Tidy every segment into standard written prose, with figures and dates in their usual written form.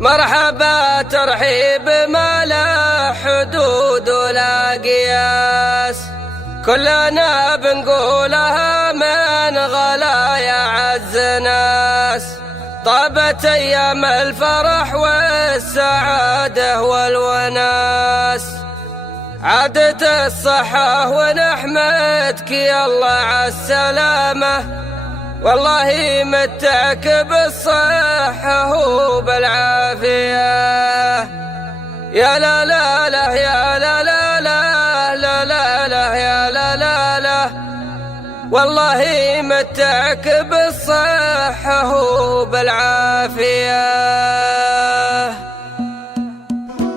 مرحبا ترحيب ما لا حدود ولا قياس، كلنا بنقولها من غلا يا عز ناس. طابت أيام الفرح والسعادة والوناس، عادت الصحة ونحمدك يا الله عالسلامة. والله متعك بالصحة وبالعافية. يا لا لا لا يا لا لا لا لا لا لا يا لا لا لا، والله متعك بالصحة وبالعافية.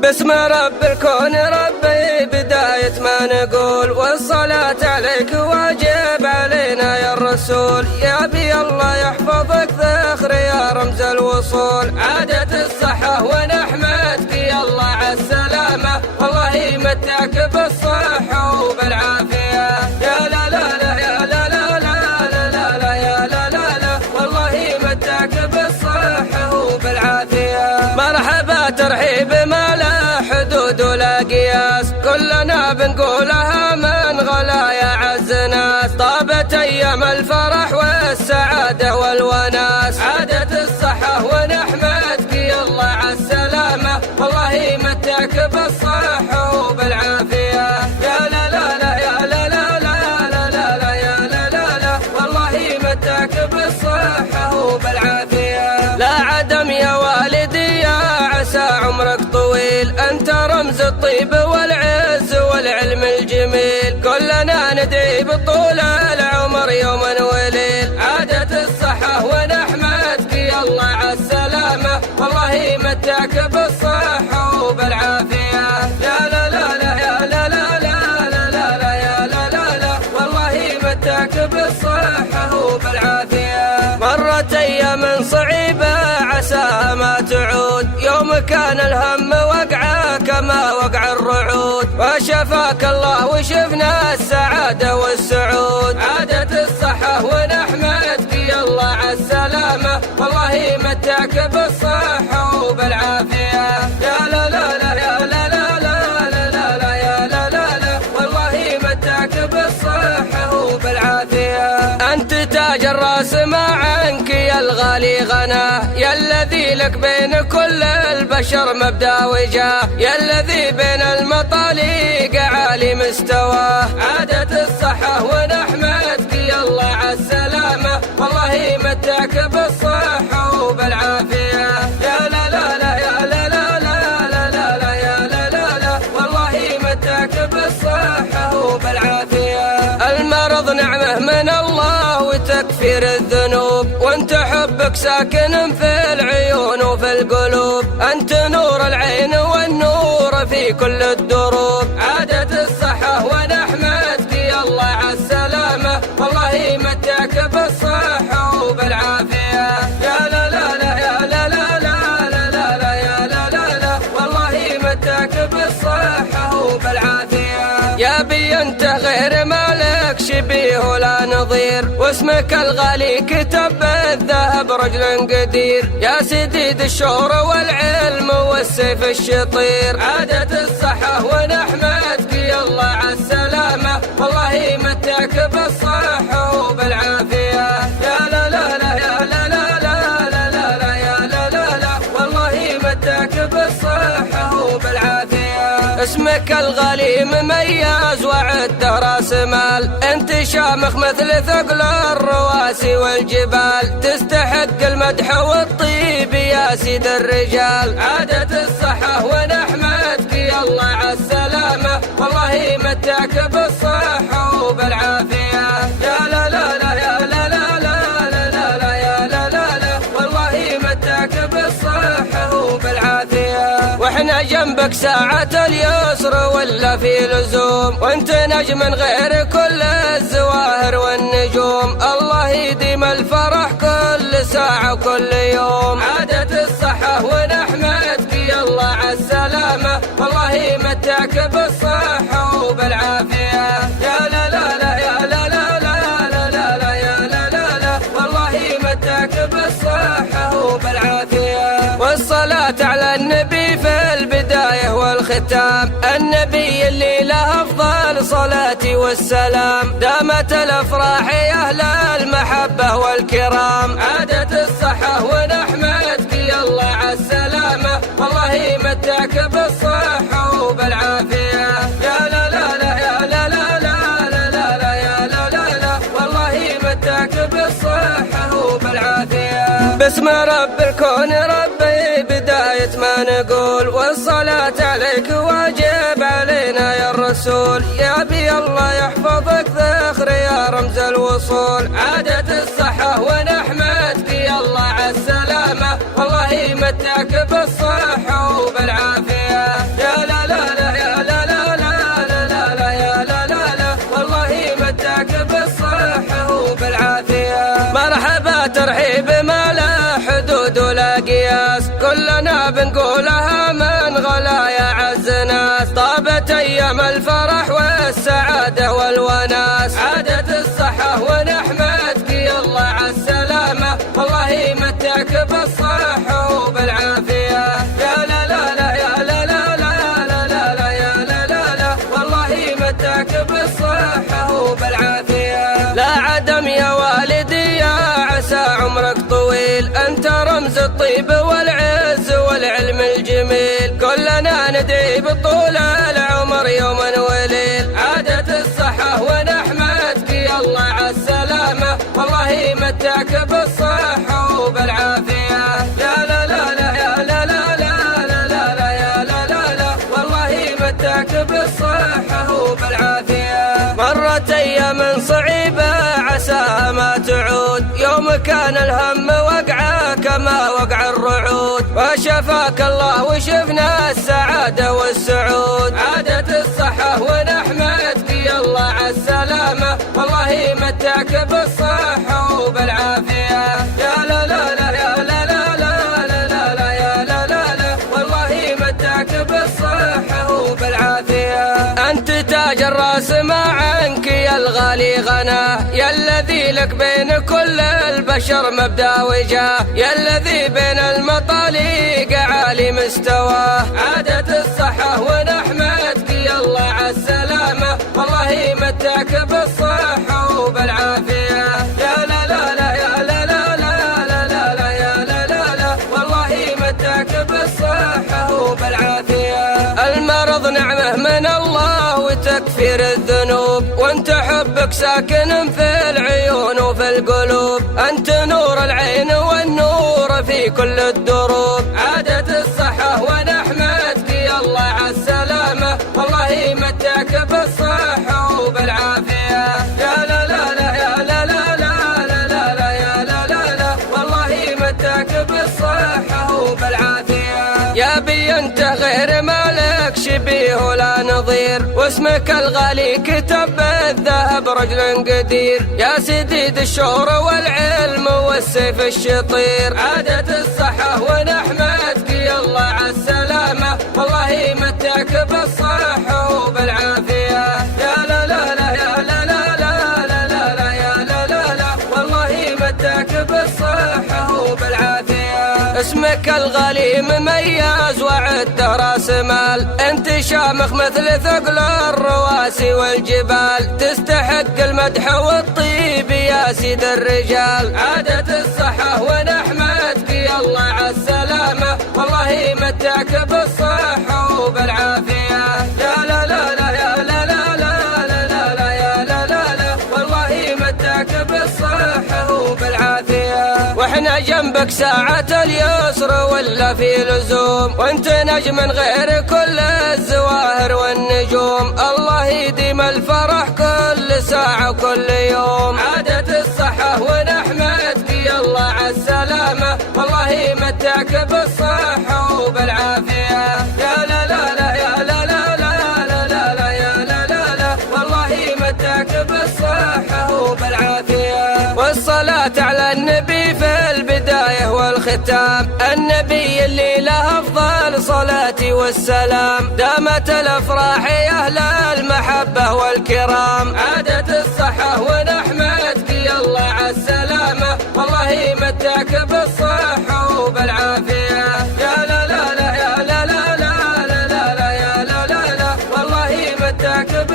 باسم رب الكون ربي بداية ما نقول، والصلاة عليك واجب علينا يا الرسول. يا بي الله يحفظك ذخر يا رمز الوصول، عادة الصحة ونحمدك يا الله عالسلامة. والله متعك بالصحة وبالعافية. يا لا لا لا يا لا لا لا لا لا يا لا لا لا، والله متعك بالصحة وبالعافية. مرحبا ترحيب ما لا حدود ولا قياس، كلنا بنقولها من غلا يا عز ناس. طابت أيام الفرح والسعادة والوناس، عادت الصحة ونحمدك يا الله عالسلامة. والله متعك بالصحة وبالعافية. يا لا لا لا يا لا لا لا لا لا لا يا لا لا لا، والله متعك بالصحة وبالعافية. لا عدم يا والدي يا عسى عمرك طويل، أنت رمز الطيب والعز والعلم الجميل. كلنا ندعي بطول العمر يوما وليل، عادة الصحة ونحمدك يا الله عالسلامة. والله متعك بالصحة وبالعافية. يا لا لا لا يا لا لا لا لا لا لا يا لا لا لا، والله متعك بالصحة وبالعافية. مرت أيام صعيبة عساها ما تعود، يوم كان الهم وقعه كما وقع الرعود. وشفاك الله وشفنا السعادة والسعود، عادة الصحة ونحمدك يا الله عالسلامة. والله متعك بالصحة وبالعافية. يا لا لا لا يا لا لا لا لا لا لا يا لا لا لا، والله متعك بالصحة وبالعافية. أنت تاج الراس ما عنك يا الغالي غناه، يا الذي لك بين كل البشر مبدأ وجاه، يا الذي بين المطاليق عالي مستواه. عادة الصحة ونحمدك يا الله عالسلامة. والله متعك بالصحة وبالعافية. يا لا لا لا يا لا لا لا لا لا لا يا لا لا لا، والله متعك بالصحة وبالعافية. المرض نعمة من الله وتكفير الذنوب، وانت حبك ساكن في العيون وفي القلوب. انت نور العين والنور في كل الدروب، عادة الصحة ونحمدك يا الله عالسلامة. والله متعك بالصحة وبالعافية. يا لا لا لا يا لا لا لا لا لا لا يا لا لا لا، والله متعك بالصحة وبالعافية. يا بي انت غير مالك شبيه ولا نظير، واسمك الغالي كتب بالذهب رجل قدير. يا سديد الشهر والعلم والسيف الشطير، عادة الصحة ونحمدك يا الله عالسلامة. والله متعك بالصحة وبالعافية. يا لا لا لا يا لا لا لا لا لا لا يا لا لا لا، والله متعك بالصحة وبالعافية. اسمك الغالي مميز وعد راس مال، انت شامخ مثل ثقل الرواسي والجبال. تستحق المدح والطيب يا سيد الرجال، عادة الصحة ونحمدك يا الله عالسلامة. والله متعك بالصحة وبالعافية. يا لا لا لا يا لا لا لا لا لا لا يا لا لا لا، والله متعك بالصحة وبالعافية. واحنا جنبك ساعة اليسر ولا في لزوم، وانت نجم غير كل الزواهر والنجوم. الله يديم الفرح كل ساعة وكل يوم، عادة الصحة ونحمدك يا الله عالسلامة. والله متعك بالصحة وبالعافية. يا لا لا لا يا لا لا لا لا لا لا يا لا لا لا، والله متعك بالصحة وبالعافية. والصلاة على النبي في البداية والختام، النبي اللي له أفضل صلاة والسلام. دامت الأفراح يا أهل المحبة والكرام، عادت الصحة ونحمدك يا الله عالسلامة، والله يمتعك بالصحة وبالعافية. يا لا لا لا يا لا لا لا لا لا لا يا لا لا لا، والله يمتعك بالصحة وبالعافية. باسم رب الكون ربي بداية ما نقول، والصلاة عليك واجب علينا يا الرسول. يا أبي الله يحفظك ذخر يا رمز الوصول، عادت الصحة ونحمدك يا الله عالسلامة، والله يمتعك بالصحة وبالعافية. يا لا لا لا يا لا لا لا لا لا لا يا لا لا لا، والله يمتعك بالصحة وبالعافية. مرحبا ترحيب ما لا حدود ولا قياس، كلنا بنقولها من غلا يا عز ناس. طابت أيام الفرح والسعادة والوناس، عادت الصحة ونحمدك يا الله عالسلامة، والله يمتعك بالصحة وبالعافية. يا لا لا لا يا لا لا لا لا لا لا يا لا لا لا، والله يمتعك بالصحة وبالعافية. لا عدم يا والدي يا عسى عمرك طويل، أنت رمز الطيب والعز والعلم الجميل، كلنا ندعي بطول العمر يوما وليل. عادت الصحة ونحمدك يا الله عالسلامة، والله يمتعك بالصحة وبالعافية. يا لا لا لا يا لا لا لا لا لا لا يا لا لا لا، والله يمتعك بالصحة وبالعافية. مرت أيام صعيبة عساها ما تعود، يوم كان الهم وقعه كما وقع الرعود، وشفاك الله وشفنا السعادة والسعود. عادت الصحة ونحمدك يا الله عالسلامة، والله يمتعك بالصحة وبالعافية. يا لا لا لا يا لا لا لا لا لا لا يا لا لا لا، والله يمتعك بالصحة وبالعافية. أنت تاج الراس ما عنك يا الغالي غناه، يا الذي لك بين كل البشر مبدأ وجاه، يا الذي بين المطاليق عالي مستواه. عادت الصحة ونحمدك يا الله عالسلامة، والله يمتعك بالصحة وبالعافية. يا لا لا لا يا لا لا لا لا لا لا يا لا لا لا، والله يمتعك بالصحة وبالعافية. المرض نعمة من الله وتكفير الذنوب، وانت حبك ساكن في العيون وفي القلوب، انت نور العين والنور في كل الدروب. عادت الصحة ونحمدك يا الله عالسلامة، والله يمتعك بالصحة وبالعافية. يا لا لا لا يا لا لا لا لا لا لا يا لا لا لا، والله يمتعك بالصحة وبالعافية. يا بي انت غير مالك شبيه ولا نظير، واسمك الغالي كتب بالذهب رجل قدير، يا سديد الشهر والعلم والسيف الشطير. عادت الصحة ونحمدك يا الله عالسلامة، والله يمتعك بالصحة وبالعافية. يا لا لا لا يا لا لا لا لا لا لا يا لا لا لا، والله يمتعك بالصحة وبالعافية. اسمك الغالي مميز وعد راس مال، انت شامخ مثل ثقل الرواسي والجبال، تستحق المدح والطيب يا سيد الرجال. عادت الصحة ونحمدك يا الله عالسلامة، والله يمتعك بالصحة وبالعافية. يا لا لا لا يا لا لا لا لا لا لا يا لا لا لا، والله يمتعك بالصحة وبالعافية. واحنا جنبك ساعة اليسر ولا في لزوم، وانت نجم غير كل الزواهر والنجوم، الله يديم الفرح كل ساعة وكل يوم. عادت الصحة ونحمدك يا الله عالسلامة، والله يمتعك بالصحة وبالعافية. يا لا لا لا يا لا لا لا لا لا لا يا لا لا لا، والله يمتعك بالصحة وبالعافية. والصلاة على النبي في البداية والختام، النبي اللي له أفضل صلاة والسلام. دامت الأفراح يا أهل المحبة والكرام، عادت الصحة ونحمدك يا الله عالسلامة، والله يمتعك بالصحة وبالعافية. يا لا لا لا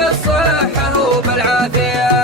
بالصحة وبالعافية.